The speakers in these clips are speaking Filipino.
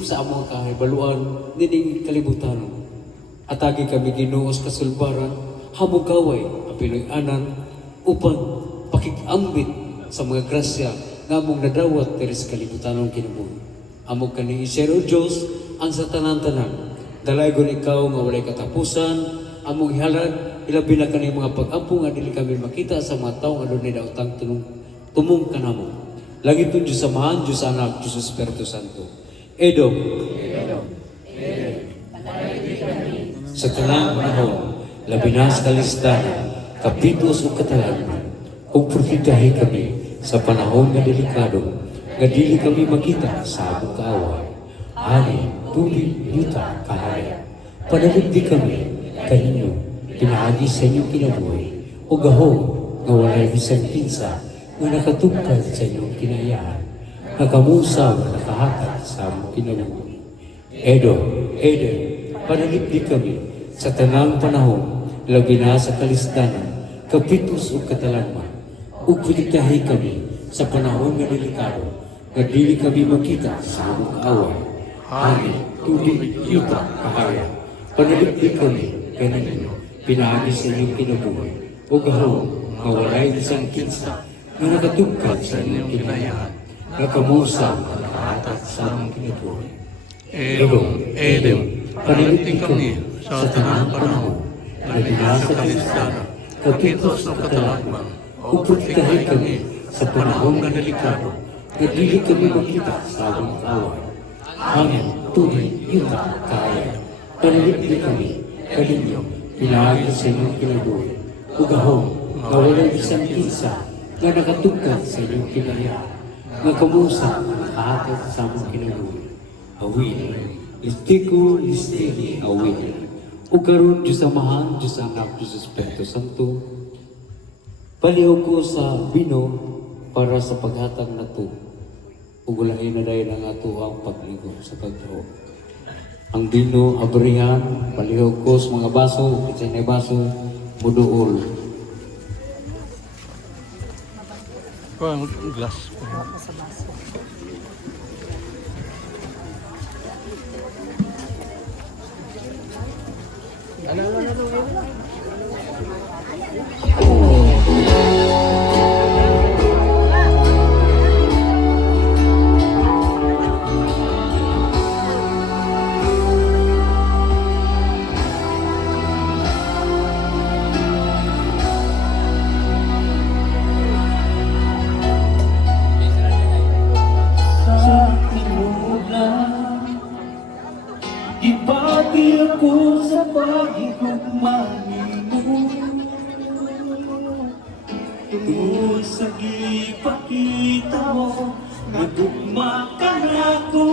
sa among kahibaluan nining kalibutan. Atagi kami Ginuos kasulbaran, hamugaway apiloy anan upan pakikambit sa mga grasya nga among nadawat diri sa kalibutanong kinabuhi. Among kani isero Dios ang sa tanan-tanan. Dalaygon ikaw nga walay katapusan, among ihalad ilabi na kani mga pag-ampo nga dili kami makita sa mga tawo nga dunay daotang tumong kanamo. Langit Diyos Amahan, Diyos Anak, Diyos Espiritu Santo. Edom. Sa tanang panahon, labi na sa kalistanan, kapitos o katalan, kung profitahi kami sa panahon nga delikado, nga dili kami makita sa among kaaway. Ani, tubig, yuta, kahaya. Panaligdi kami, kaninyo, pinaagi sa inyong kinabuhi, o gahong, nga walay bisang pinsa, nga nakatugkad sa inyong kinayaan, nakamusa nga nakahatag sa among kinabuhi. Eden, panaligdi kami sa tanang panahon, labi na sa kalistanan, kapitos o katalanman, ug pinitahi kami sa panahon nga delikado, nga dili kami makita sa among kaaway. Ani, tubig, yuta, kahaya. Panaligdi kami, kaninyo, pinaagi sa inyong kinabuhi, o gahong, nga walay isang kinsa, nga nakatugkad sa inyong kinayaan, nakamusa nga nakahatag sa among kinabuhi. Edom, panaligdi kami sa tanang panahon, labi na sa kalistanan, kapitos o katalagman, o profitahi kami sa panahon nga delikado, nga dili kami makita sa among kaaway. Hangin, tubig, yuta, kahaya. Panaligdi kami, kaninyo, pinaagi sa inyong kinabuhi, o gahong, nga walay isang kinsa, nga nakatugkad sa inyong kinayaan, nga kamusa nga nakahatag sa among kinabuhi. Awin, listiko, listini, awin. O karon Diyos Amahan, Diyos Anak, Diyos Espiritu Santo, paliw ko sa bino para sa paghatag na to. Ugulahin na dahil ang ato ang pagligo sa pagtao. Ang bino, abrihan, paliw ko sa mga baso, kitsa na baso, muduol. ang glass. Ibati ako sa pagigugma nimo, tungkol sa gipakita mo, nagugma ka nako.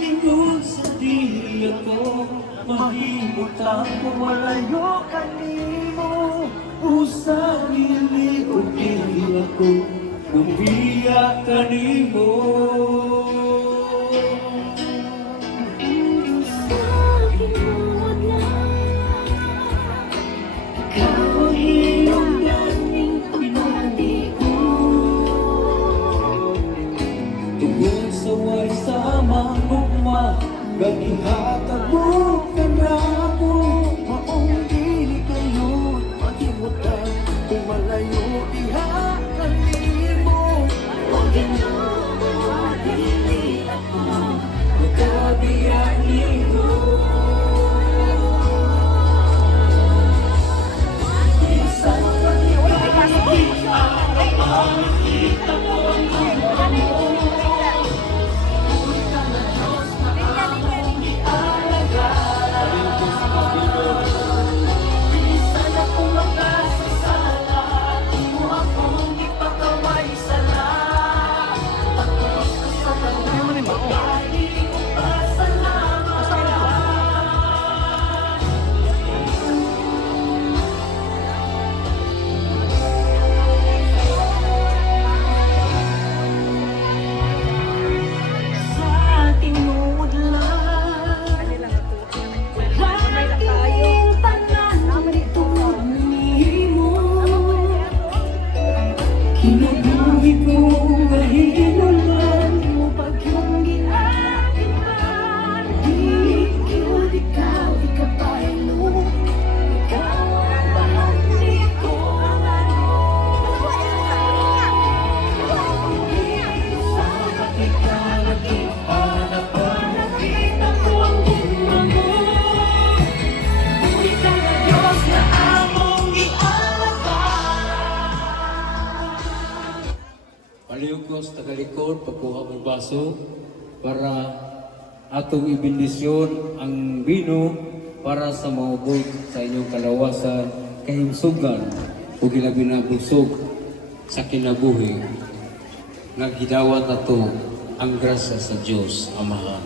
Ingon sa dili ako, mahimot ako, malayo ka nimo. Usa dili o dili ako, umiyak ka nimo. Gagihata mo ka na ako, maong dili kayo makimutan, kung malayo ihakalimo. Huwag ginawa, dili ako, magkabiyahin mo. Isang pag-ibig ang makita mo ang mo. Lord, pagkuha ng baso para atong ibindisyon ang bino para sa maubos sa inyong kalawasan, kahimsugan o ginabinabusog sa kinabuhi. Naghidawat ato ang grasya sa Diyos Amahan.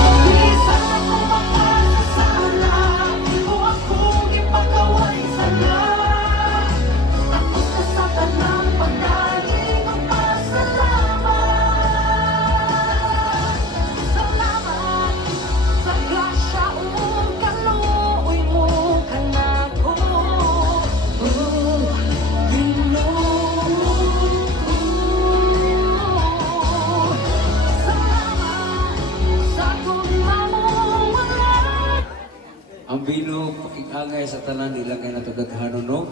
Minsan ako makasasala, o akong ipagawa'y sala. Takot na sa tanang pagdaling magpasalamat. Salamat sa grasya o kaluoy mo kanako. Ang bino, pakikangay sa tanan nila kay nato daghanon no.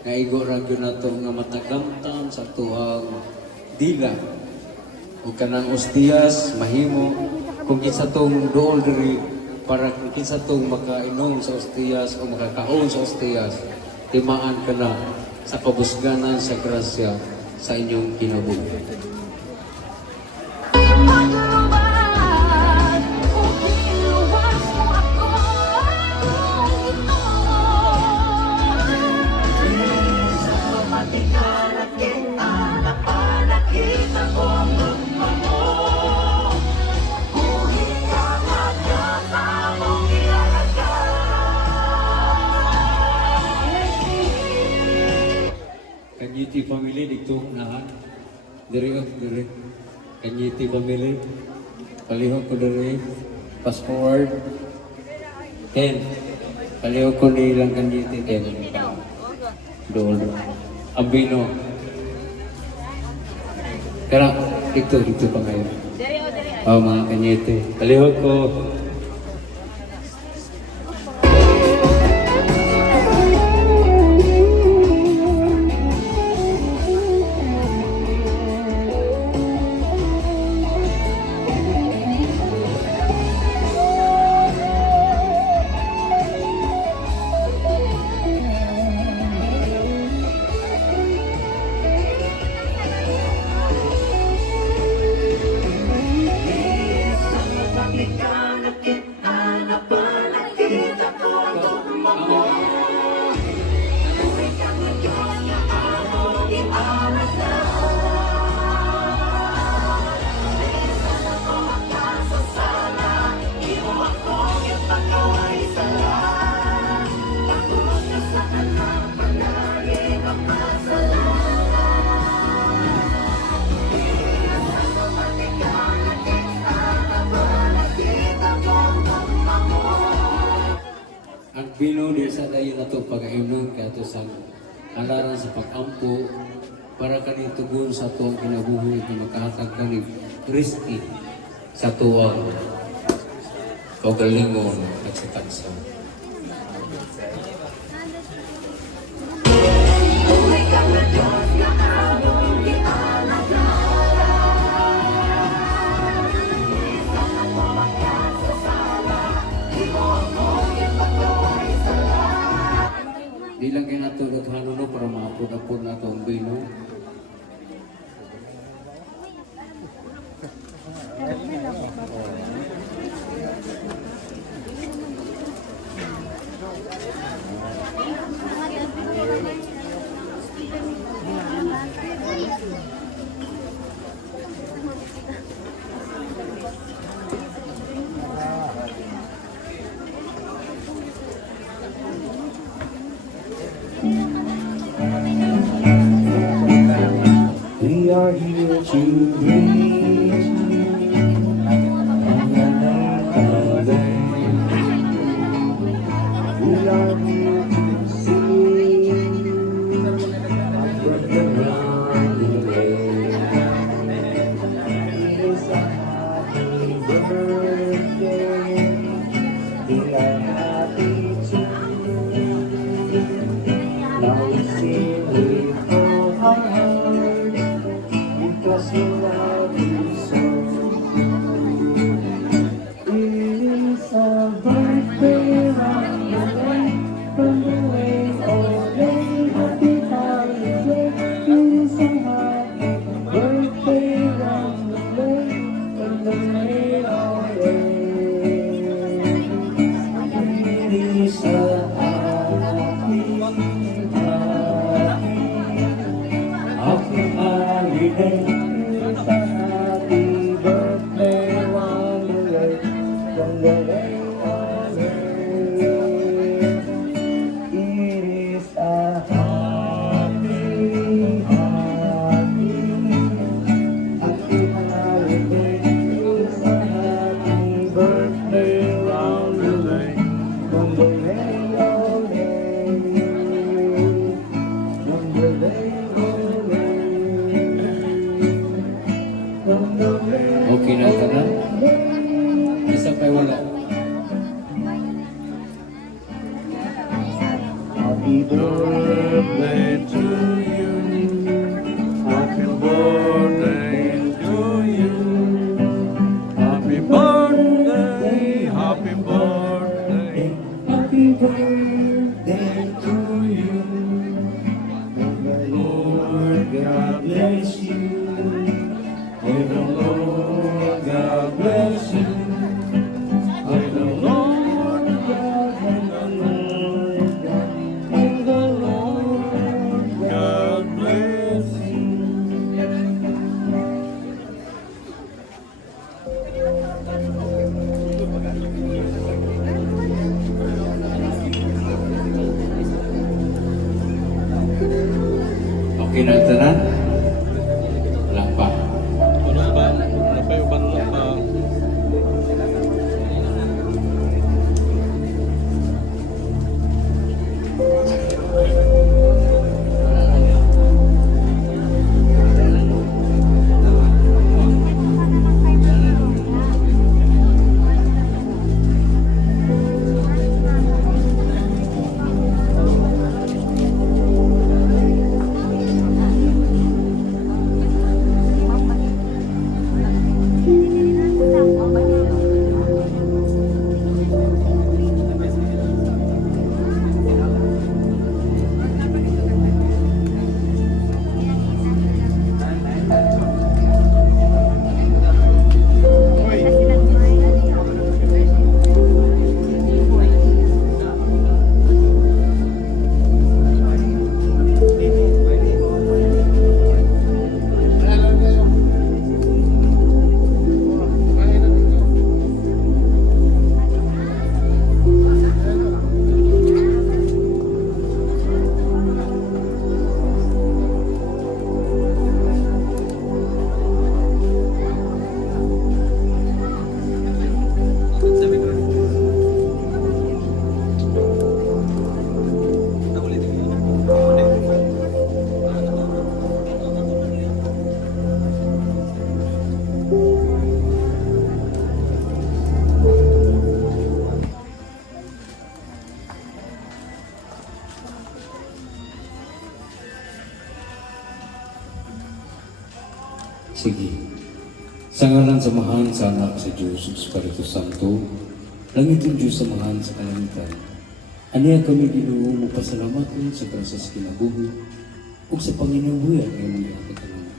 Naigo ragyo nato nga matagamtan sa tuang dila. O kanang ostiyas, mahimo, kung kinsa tong dool diri para kung kinsa tong makainom sa ostiyas o makakaon sa ostiyas, timaan ka na sa kabusganan sa grasya sa inyong kinabuhi. Pagluban, o kiluwas mo ako, akong Ginoo. Sa matigalat kita, napanakita ko ang gugma mo. Buhay ka at kasamong ilalagay. Kanyiti family dito na diri of diri. Kanyiti family palihog ko diri. Fast forward 10. Palihog ko nilang kanyiti 10. Doon. Ambino. Kaya dito pa ngayon. Oh, mga kanyiti. Palihog ko. Ang bino di sa dayon nato pag-ainom kay ato sa alaran sa pag-ampo para kani tugon sa tuong kinabuhi nga makahatag kani risky sa tuwang kaugalingon at sa tansa. Buhay ka na Diyos na among ialagay. Minsan ako makasasala, di mo akong ipagawa'y sala. Di lang kayo natulog hanuno para maapod-apod na ito ang bino. We are here to reach another. We are here to see from the running way. It is a happy birthday. We are happy too. Now we sing with all our heart because we love you so. It is a birthday round the way, from the way all day, happy holiday. It is a happy Okay na tanan? Isa pa wala. Happy birthday to you. Happy birthday to you. Happy birthday, happy birthday, happy birthday to you. May the Lord God bless you. May the Lord God bless you. May the Lord God, may the Lord God, may the Lord God bless you. Okay na tanan? Wala pa. Ano ba? Ano pa yung bang Sige. Sa ngalan samahan sa anak sa Diyos, Espiritu Santo, langit ang Diyos samahan sa kalangitan. Aniya kami Ginoo magpasalamaton sa grasya sa kinabuhi ug sa Panginoon ng imong katanan.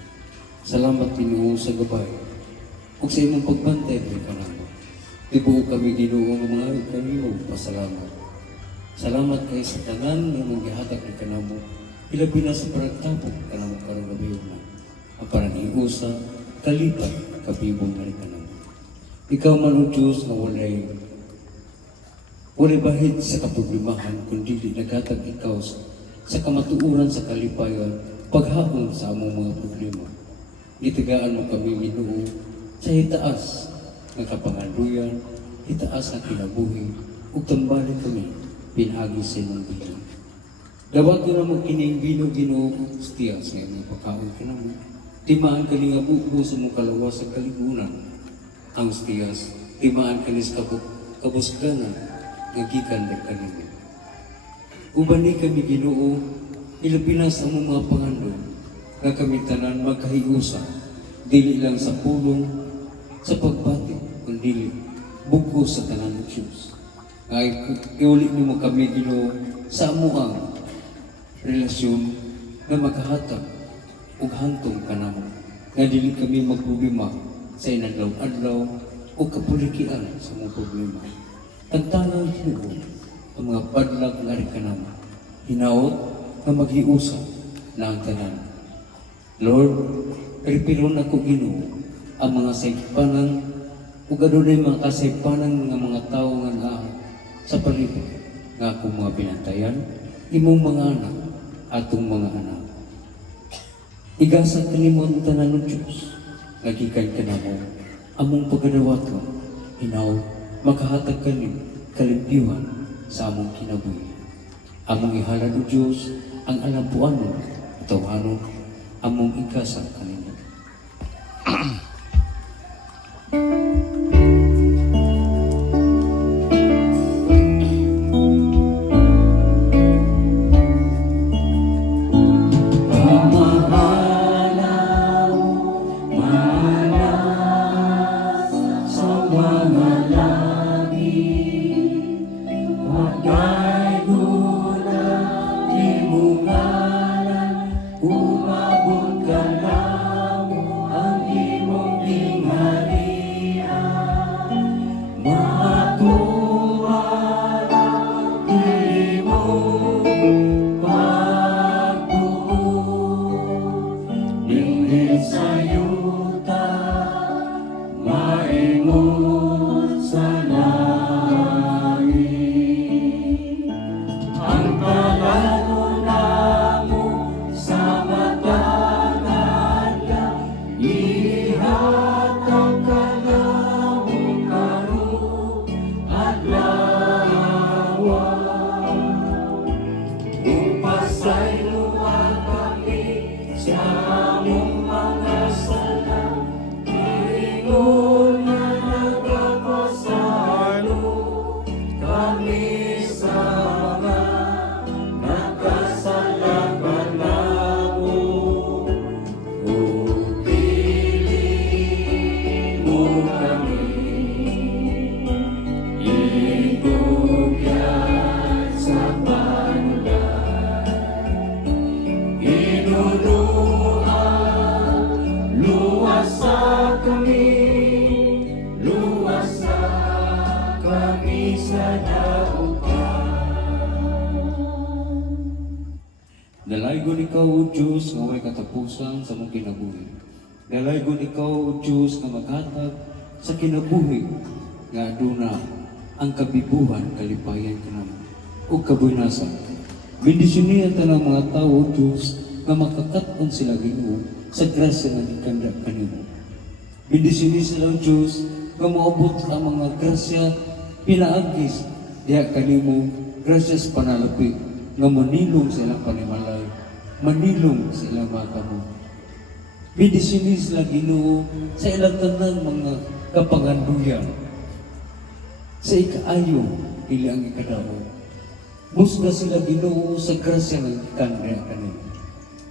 Salamat Ginoo sa gabay ug sa imong pagbantay kay kanamo. Tibuok kami Ginoo nga mga kanimo pasalamat. Salamat kay sa tanan nga imong gihatag ni kanamo. Ilabi na sa paragtapok kanamo karong gabi na. Ang parang-iusa, kalipat, kabibong na rin kanamo. Ikaw man o Diyos na walay bahid sa kaproblemahan, kundi nagatag ikaw sa kamatuuran sa kalipayan, paghapon sa among mga problema. Itigaan mo kami Ginoo sa hitaas ng kapangaluyan, hitaas ang kinabuhi, ug tambalin kami pinagi sa imong bilang. Dawat na mo kining Ginoo stiyas nga imong pagkaon kanamo. Timaan ka nga buo sa mong kalawas sa kaligunan. Ang stiyas, timaan ka sa kabusganan, nagikan na kanino. Ubani kami Ginoo, ilapinas ang mga pangandong, nga kami tanan magkahiusa, dili lang sa pulong, sa pagbati, kundi buko sa tanan ng Diyos. Ngay iulit mo kami Ginoo sa amuang relasyon na makahatag ug hantong kanamo nga dili kami magproblema sa inadlaw-adlaw o kapulikian sa mga problema. Tantanang Ginoo ang mga padlag nga rin kanamo, hinaot na maghiusa na ang tanan. Lord, ripiron ako Ginoo ang mga saypanan ug adunay mga kasaypanan nga mga tawo nga naa sa palibot nga akong mga pinantayan, imong mga anak, atong mga anak. Igasa kanimo ang tanan ng Diyos, nagikan ka na mo, among pagadawato, hinaw, makahatag kanin, kalimpiwan sa among kinabuhi. Among ihalad o Diyos, ang alampuan mo, tawanon, among igasa kanimo. Panginoon sa langit. Ang palatunang mo sa matanaga, ihatag ka na mong karon at lawa. Upasay luwag kami sa among mga sala, Panginoon na nagpapasalo kami sa mga nakasalapan namo. O piliin mo kami, itugyan sa Inunuan, luwasa kami sa dautan. Dalaygon ikaw, O Diyos, nga may katapusan sa mong kinabuhi. Dalaygon ikaw, O Diyos, nga maghatag sa kinabuhi, nga aduna ang kabibuhan, kalipayan ka naman, o kabuynasan. Bendisyonin ang tanang mga tao, O Diyos, nga makakaton sila Ginoo sa grasya nga ikanda kanimo. Bendisyonin sila, O Diyos, nga maabot ang mga grasya pinaagis diha kanimo, grasya sa panalapi, nga manilong sa ilang panimalay, manilong sa ilang mga kamot. Bendisyonin sila Ginoo sa ilang tanang mga kapanganduyan, sa ikaayo, ili ang ikadaot. Musga sila Ginoo sa grasya ng ikanda kanimo.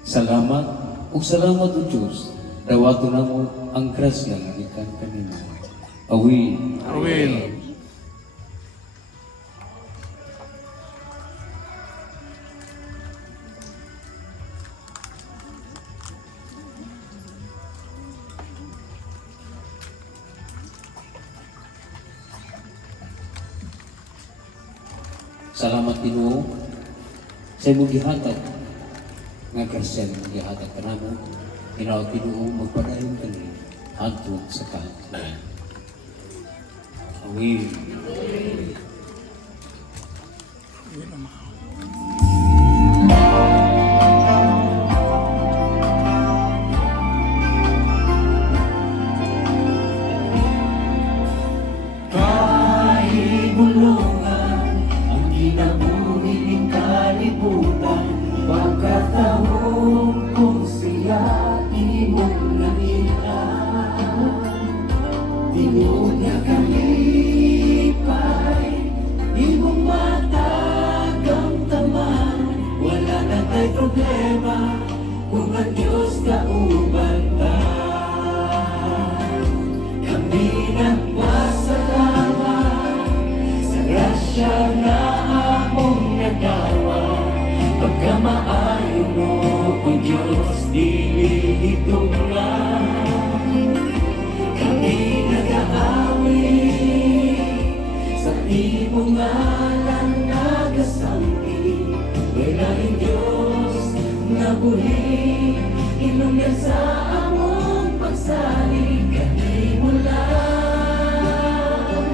Salamat o salamat, O Diyos, dawato na mo ang grasya ng ikan kanimo. Awin. Awil. Salamat Ginoo sa imong gihatag nga grasya nga gihatag kanamo. Ginawa Ginoo magpadayon kani hangtod sa kahantlan. Amen. Kahibulungan ang ginabuhi ng kalibutan, pagkataon kung siya imong nanilaan. Tinuod niya kalipay, imong matagang taman, wala na tayo problema kung ang Diyos kauban ta. Kami nagpasalamat sa grasya na among nagawa, pagkamaayo mo, O Diyos, dili hitunglan. Kami nag-aawi sa imong ngalan nagasampi, walaing Diyos na buli, inumyan sa among pagsalig. Kanimo lang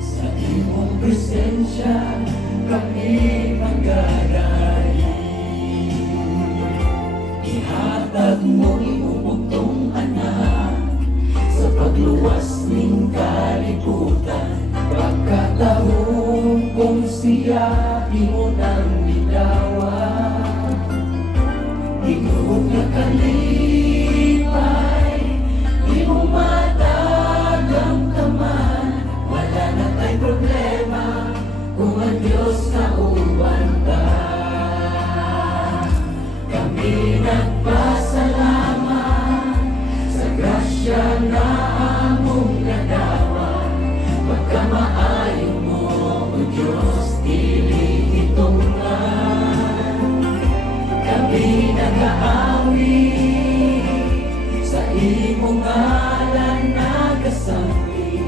sa imong presensya kami mag-arali. Ihatag mo imumugtong anak sa pagluwas ng kalibutan, pagkataon kung siya imo nang bitawan. Tinuod nga kalipay, imong matagang taman, wala na tayo problema kung ang Diyos kauban ta. Kami nagpasalamat sa grasya na among nadawa, pagkamaayo mo, O Diyos, dili hitunglan. Kami nag-aawi sa imong ngalan nagasampi,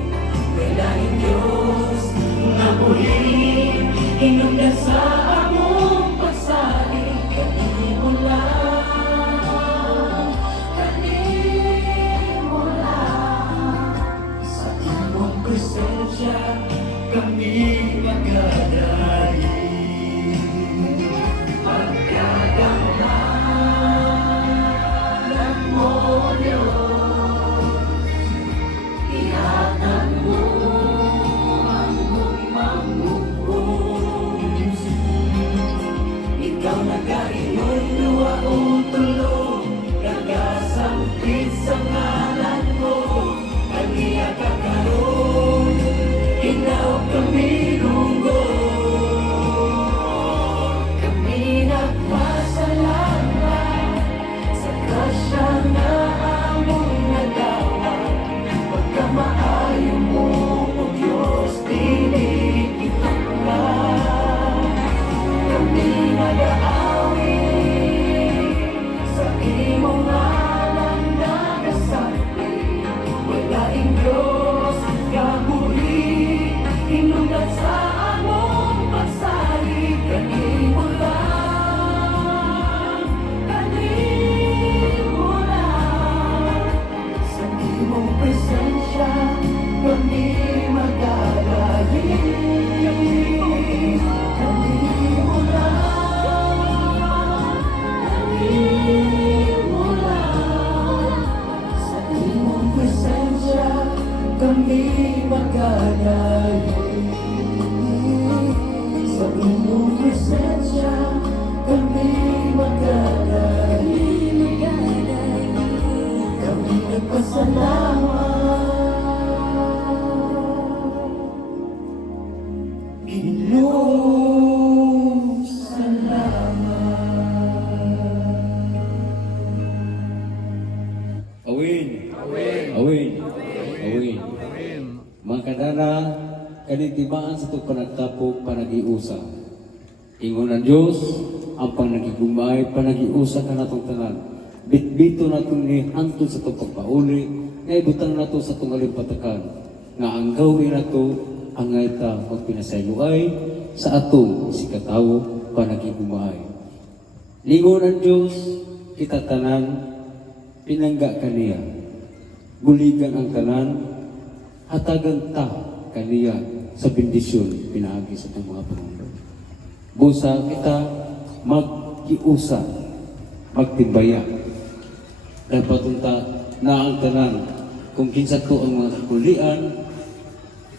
walaing Diyos na muli, inumyan sa among pagsalig. Kanimo lang, kanimo sa ngalan mo, nagiya ka karoon, inaw kami lunggon. Kami nagpasalamat sa grasya na among nagawa, pagkamaayo mo, O Diyos, dili itaklan. Kami nag-aawi sa imong ngalan nagasapi, walaing Diyos kabuhi, hinungdan sa among pagsali. Kanimo lang, kanimo lang, sa imong presensya kami magdadali. Kanimo lang, kanimo lang, sa imong presensya kami magdadali. Sa imong presensya kami magdadali. Kami nagpasalamat. Ginoong salamat. Awin. Awin. Mga kadana, kanitibaan sa itong panagtapog panagiusa. Ingon ang Diyos, ang panagigumay, panagiusa ka natong tanan. Bitbito na itong ni hantod sa itong pagpauli, naibutang na ito sa itong alimpatakan. Nga ang gawin na ito, ang ngaita magpinasayluay sa atong sikatawo panagigumay. Lingon ang Diyos, kita tanan, pinangga kaniya. Buligan ang tanan, hatagan ta kaniya sa bendisyon pinaagi sa itong mga Panginoon. Busa kita mag-iusa, magtimbaya. Dapat unta na ang tanan, kung kinsa to ang mga kakulian,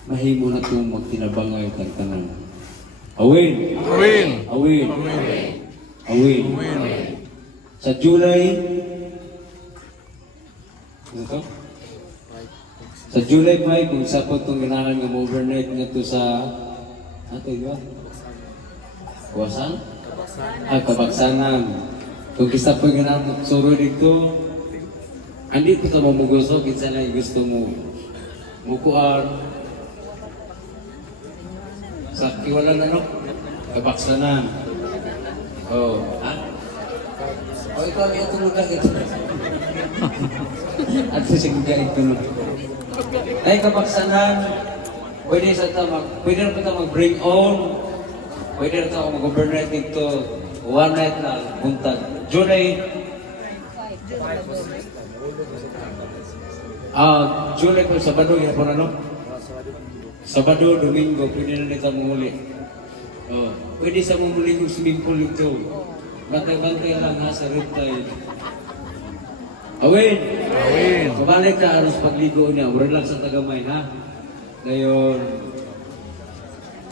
mahimo na itong magtinabangay ng tanan. Awin! Awin! Awin! Awin! Awin! Sa July, ano to? Sa July 5, kung sapot itong ganahan ng overnight nga to sa, ato yun? Kawasan? Kabaksanan. Kung kisa po yung ganahan ng suro dito, andito ka mamuguso, kinsa na yung gusto mo mukuar. Sa kiwala na no? Kabaksanan. Oh, ha? Oh, ito ang ito lugar ito. At sa sigla ito no. Ay kabaksanan, pwede na pa mag-bring on, pwede na tayo mag-overnight dito, one night lang, buntag. July 5, Sabado, yapon ano? Sabado, Domingo, pwede na nita mumuli. Pwede sa mumuli yung swimming pool ito. Bantay-bantay lang ha sa riptide. Awin! Awin! Pabalik ka, aros pagligo niya. Relax sa tagamay, ha? Ngayon,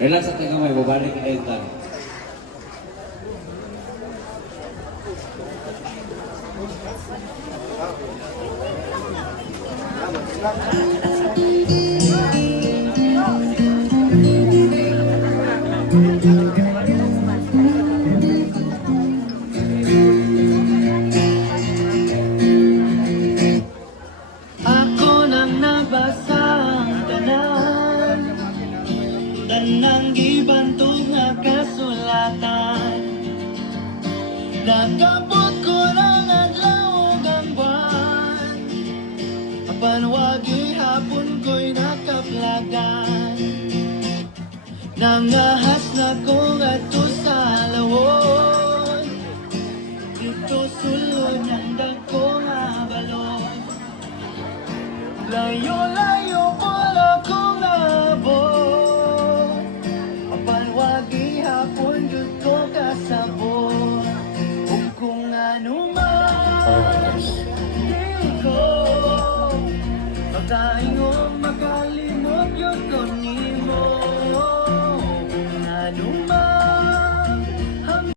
relax sa tagamay, babalik ka rin tayo. Ako nang nabasa ang tanan, tanang gibantog nga kasulatan. Nakabot ko ng adlaw ug ang buwan, apan wagi hapon ko'y nakaplagan. Nangahas na ko ngadto sa lawon, dito sulod ng dako nga balon. Layo-layo pala kong nabot, apan wagi hapon dito kasabot. Ug kung ano man